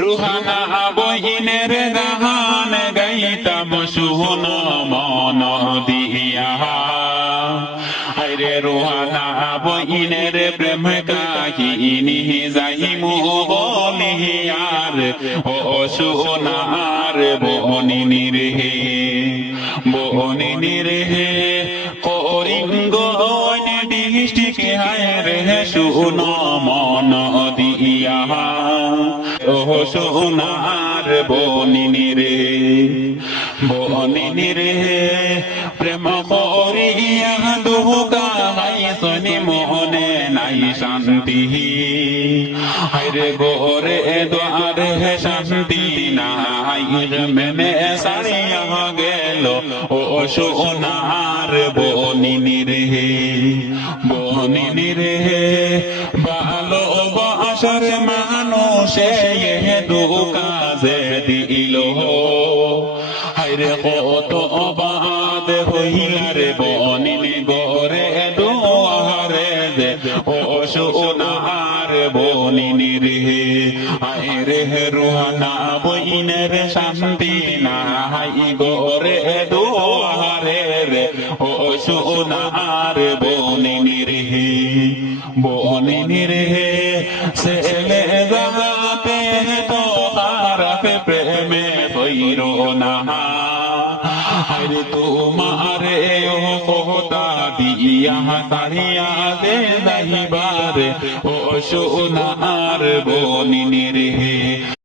রুহানা বহিনের গাহান গাইতাম সুহন মন দিয়া। আরে রুহানা বহিনের প্রেম কাহিনী যাইমু বলিয়ার ও সোনার বনিনী রে বনিনী রে করিঙ্গ ডিস্ট্রিক্ট হায় রে সুন মন দিয়া। ও সোনার বনিনী রে, বনিনি রে, প্রেম করিয়া দুকা হাই শনি মোহনে নাই শান্তি। হাইরে গোরে দ্বারে শান্তি নাই। মেনে সারিয়া গেল। ও সোনার বনিনী রে বনিনী রে ভালো বাসর মানুষে দুকা যে দিল। হাইরে কত বাদ হইলার বনিনী গরে দোয়ারে যে, ও বনিনী রে আইরে রুহানা বইনের শান্তি না হাই গরে দোয়ারে রে। ও সোনার বনিনী রে বনিনী রে ছেলে জাগাতে তো খারাপ প্রেমে হইল না। আরে তোমারে ও কোহতা দিয়া সারিয়া দে যাইবারে ও সোনার বনি রে।